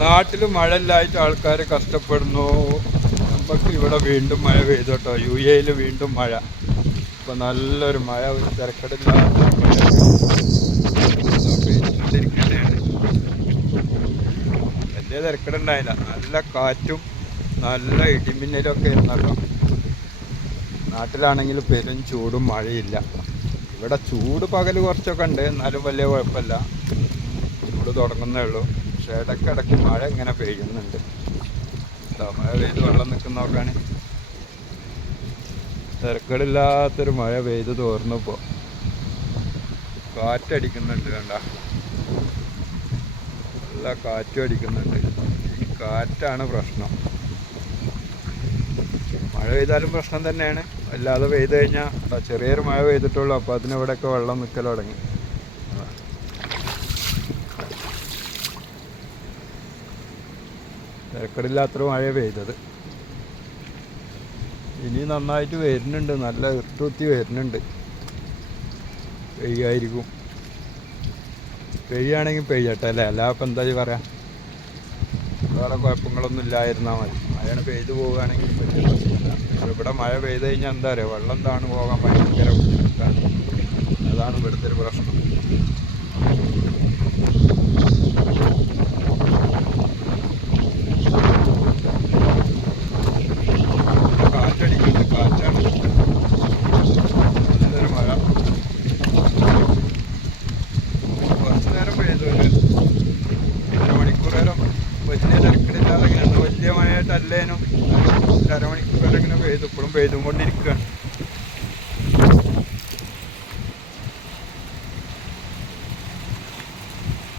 നാട്ടിൽ മഴ ഇല്ലായിട്ട് ആൾക്കാർ കഷ്ടപ്പെടുന്നു. നമുക്ക് ഇവിടെ വീണ്ടും മഴ പെയ്തു കേട്ടോ യു എയിൽ വീണ്ടും മഴ. ഇപ്പൊ നല്ലൊരു മഴ ഒരു പെയ്തുകൊണ്ടിരിക്കുകയാണ്. വലിയ തിരക്കടുണ്ടായില്ല. നല്ല കാറ്റും നല്ല ഇടിമിന്നലൊക്കെ ഇരുന്നല്ലോ നാട്ടിലാണെങ്കിൽ പെരും ചൂടും മഴയില്ല. ഇവിടെ ചൂട് പകൽ കുറച്ചൊക്കെ ഉണ്ട്. എന്നാലും വലിയ കുഴപ്പമില്ല. ചൂട് തുടങ്ങുന്നേ ഉള്ളൂ. പക്ഷേ ഇടയ്ക്കിടയ്ക്ക് മഴ ഇങ്ങനെ പെയ്യുന്നുണ്ട്. മഴ പെയ്ത് വെള്ളം നിൽക്കുന്ന നോക്കാണ്. തിരക്കുകളില്ലാത്തൊരു മഴ പെയ്ത് തോർന്നപ്പോൾ കാറ്റടിക്കുന്നുണ്ട് കണ്ട. നല്ല കാറ്റും അടിക്കുന്നുണ്ട്. ഈ കാറ്റാണ് പ്രശ്നം. മഴ പെയ്താലും പ്രശ്നം തന്നെയാണ്. അല്ലാതെ പെയ്ത് കഴിഞ്ഞാൽ ചെറിയൊരു മഴ പെയ്തിട്ടുള്ളൂ. അപ്പോൾ അതിനിവിടെയൊക്കെ വെള്ളം നിൽക്കൽ തുടങ്ങി. തിരക്കടില്ലാത്തൊരു മഴ പെയ്തത്. ഇനി നന്നായിട്ട് വരുന്നുണ്ട്. നല്ല ഇട്ടുത്തി വരുന്നുണ്ട്. പെയ്യായിരിക്കും. പെയ്യാണെങ്കിൽ പെയ്യട്ടെ അല്ലേ? അല്ല അപ്പം എന്താ പറയാം? വേറെ കുഴപ്പങ്ങളൊന്നും ഇല്ലായിരുന്നാൽ മതി. മഴ പെയ്തു പോവുകയാണെങ്കിൽ ഇവിടെ മഴ പെയ്ത് കഴിഞ്ഞാൽ എന്താ പറയുക വെള്ളം താണ് പോകാൻ ഭയങ്കര ബുദ്ധിമുട്ടാണ്. അതാണ് ഇവിടുത്തെ ഒരു പ്രശ്നം. നന്നായിട്ട് അല്ലേനും. ഒരു അരമണിക്കൂർ ഇങ്ങനെ പെയ്തു? ഇപ്പോഴും പെയ്തുകൊണ്ടിരിക്കുകയാണ്.